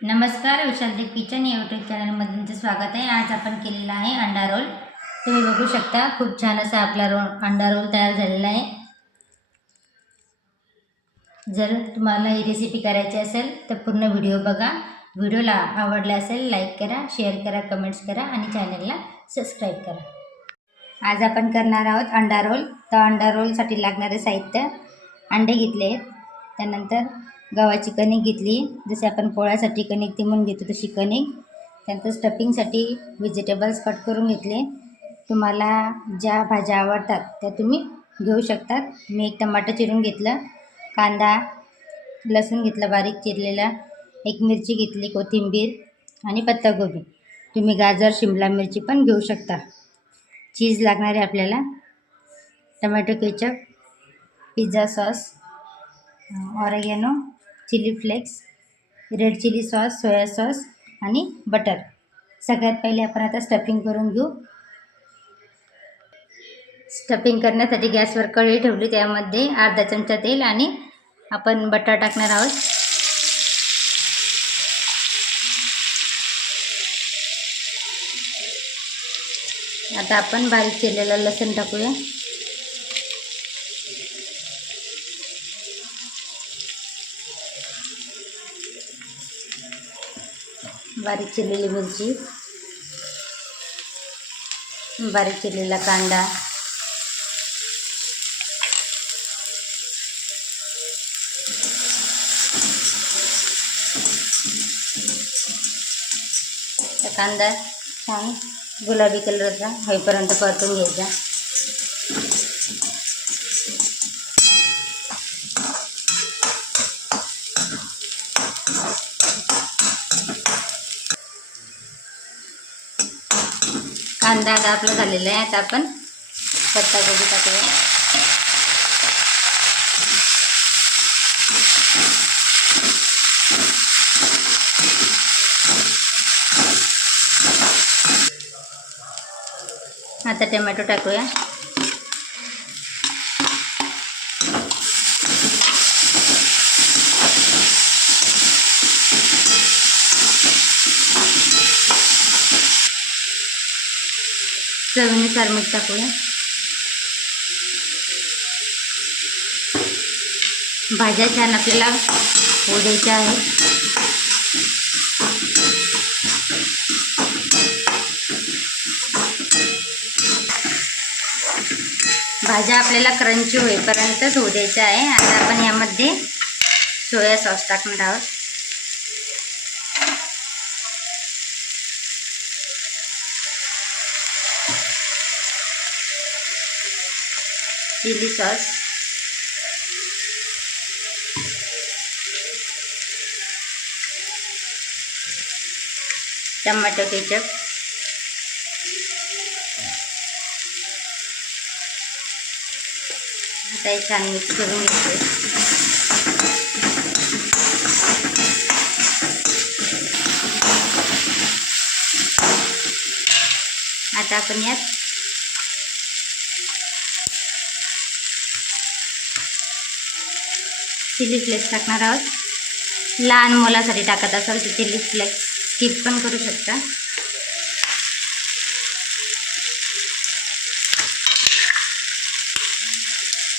नमस्कार विशालदेव किचन या यूट्यूब चॅनलमध्ये तुमचं स्वागत आहे. आज आपण केलेला आहे अंडा रोल. तुम्ही बघू शकता खूप छान असा आपला रोल अंडा रोल तयार झालेला आहे. जर तुम्हाला ही रेसिपी करायची असेल तर पूर्ण व्हिडिओ बघा. व्हिडिओला आवडला असेल लाईक करा शेअर करा कमेंट्स करा आणि चॅनलला सबस्क्राईब करा. आज आपण करणार आहोत अंडा रोल. तर अंडा रोलसाठी लागणारे साहित्य अंडे घेतले आहेत. त्यानंतर गव्हाची कणिक घेतली. जसे आपण पोळ्यासाठी कणिक तिमून घेतो तशी कणिक. त्यानंतर स्टफिंगसाठी व्हेजिटेबल्स कट करून घेतले. तुम्हाला ज्या भाज्या आवडतात त्या तुम्ही घेऊ शकतात. मी एक टमाटर चिरून घेतलं कांदा लसूण घेतलं बारीक चिरलेला एक मिरची घेतली कोथिंबीर आणि पत्ताकोबी. तुम्ही गाजर शिमला मिरची पण घेऊ शकता. चीज लागणार आहे आपल्याला tomato ketchup pizza sauce oregano chilli flakes red chilli sauce soya sauce आणि बटर. सगळ्यात पहिले आपण आता स्टफिंग करून घेऊ. स्टफिंग करण्यासाठी गॅसवर कढई ठेवली त्यामध्ये अर्धा चमचा तेल आणि आपण बटर टाकणार आहोत. आता आपण बारीक चिरलेलं लसूण टाकूया. बारीक चिरलेली मिरची बारीक चिरलेला कांदा कांदा छान गुलाबी कलरचा होईपर्यंत परतून घ्यायचा. कांदा आता आपला झालेला आहे आता आपण पत्ताकोबी टाकूया. आता टमॅटो टाकूया. चवीनुसार मीठ टाकूया. भाज्या छान आपल्याला ओढायच्या आहेत. भाज्या आपल्याला क्रंची होईपर्यंतच होऊ द्यायच्या आहे. आता आपण यामध्ये सोया सॉस टाकणार आहोत. चिली सॉस टमाटो केचप आता हे छान मिक्स करून घेतोय आता आपण यात चिली फ्लेक्स टाकणार आहोत. लहान मुलासाठी टाकत असाल तर चिली फ्लेक्स स्किप पण करू शकता.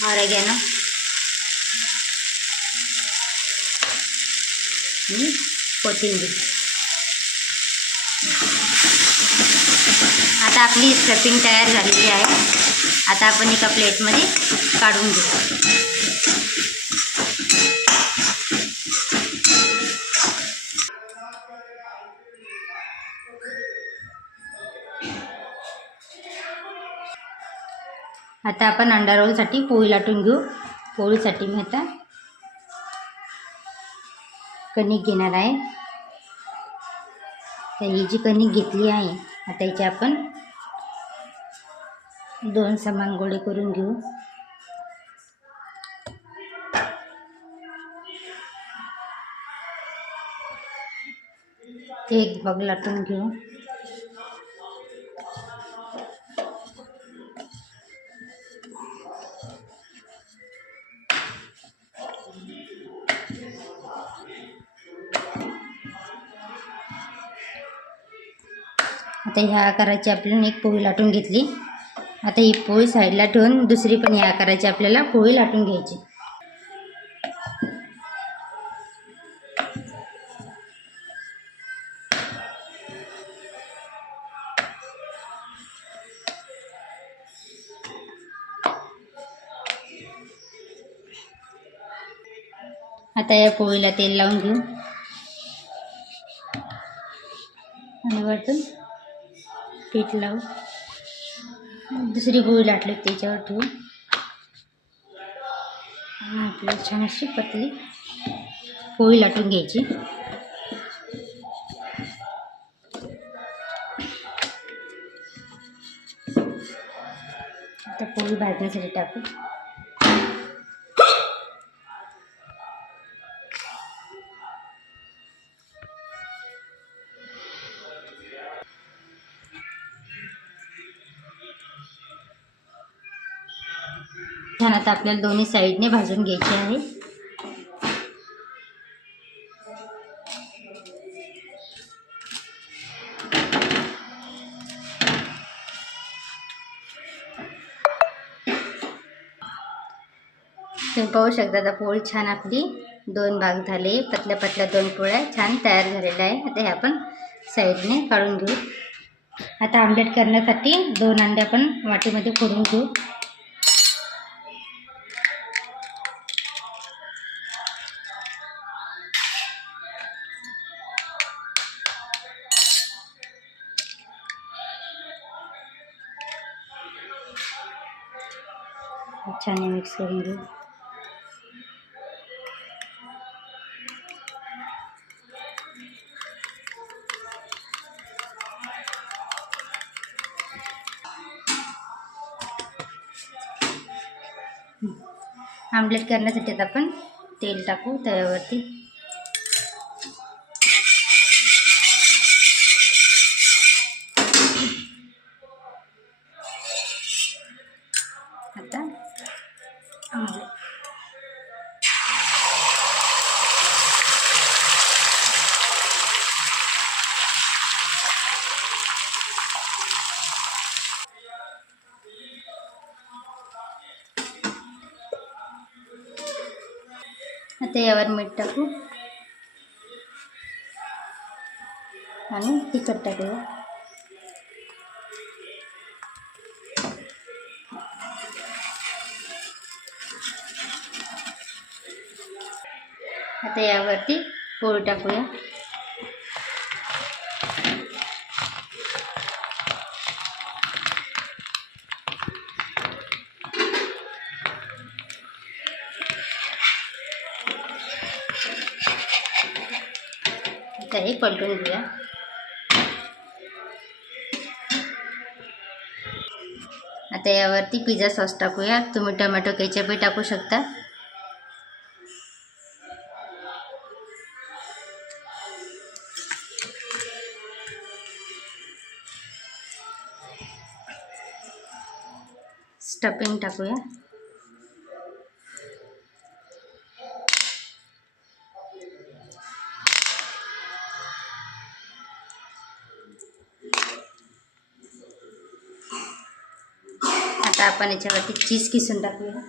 ऑरेगॅनो आणि कोथिंबीर. आता आपली स्टफिंग तयार झालेली आहे. आता आपण एका प्लेटमध्ये काढून घेऊ. आता आपण अंडा रोलसाठी पोळी लाटून घेऊ. पोळीसाठी मी आता कणिक घेणार आहे. तर ही जी कणिक घेतली आहे आता याचे आपण दोन समान गोळे करून घेऊ. ते एक बग लाटून घेऊ आता ह्या आकाराची आपण एक पोळी लाटून घेतली. आता ही पोळी साईडला ठेवून दुसरी पण ह्या आकाराची आपल्याला पोळी लाटून घ्यायची. आता या पोळीला तेल लावून घेऊ. आणि वरतून पीठ लावू. दुसरी पोळी लाटली त्याच्यावर ठेवू आणि आपल्याला छान अशी पतली पोळी लाटून घ्यायची. आता पोळी भाजण्यासाठी टाकू. छान आता आपल्याला दोन्ही साईडने भाजून घ्यायची आहे. तुम्ही पाहू शकता आता पोळी छान आपली दोन भाग झाले. पतल्या पतल्या दोन पोळ्या छान तयार झालेल्या आहे. आता हे आपण साईडने काढून घेऊ. आता आमलेट करण्यासाठी दोन अंडे आपण वाटीमध्ये फोडून घेऊ. अच्छा नहीं मिक्स करून घेऊ. आमलेट करण्यासाठी आता आपण तेल टाकू तव्यावरती आता यावर मीठ टाकू. आणि तिखट टाकूया आता यावरती पोळी टाकूया. आता हे पलटून घेऊया आता यावरती पिझ्झा सॉस टाकूया। तुम्ही टोमॅटो केचपही टाकू शकता। स्टफिंग टाकूया। आता आपण याच्यावरती चीज किसून टाकूया.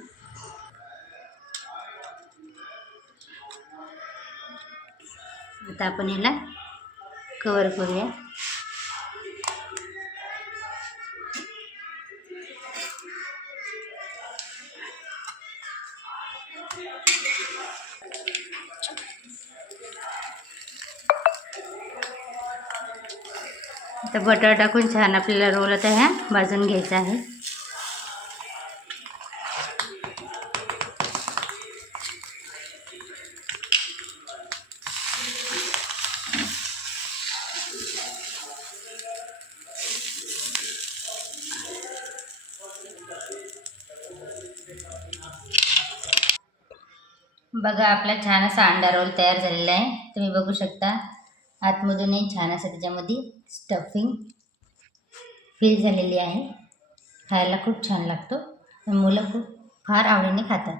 आता आपण ह्याला कवर करूया. आता बटर टाकून छान आपल्याला रोल आता ह्या भाजून घ्यायचा आहे. बघा आपला छान असा अंडा रोल तयार झालेला आहे. तुम्ही बघू शकता आतमधूनही छान असं त्याच्यामध्ये स्टफिंग फिल झालेली आहे. खायला खूप छान लागतो. मुलं खूप फार आवडीने खातात.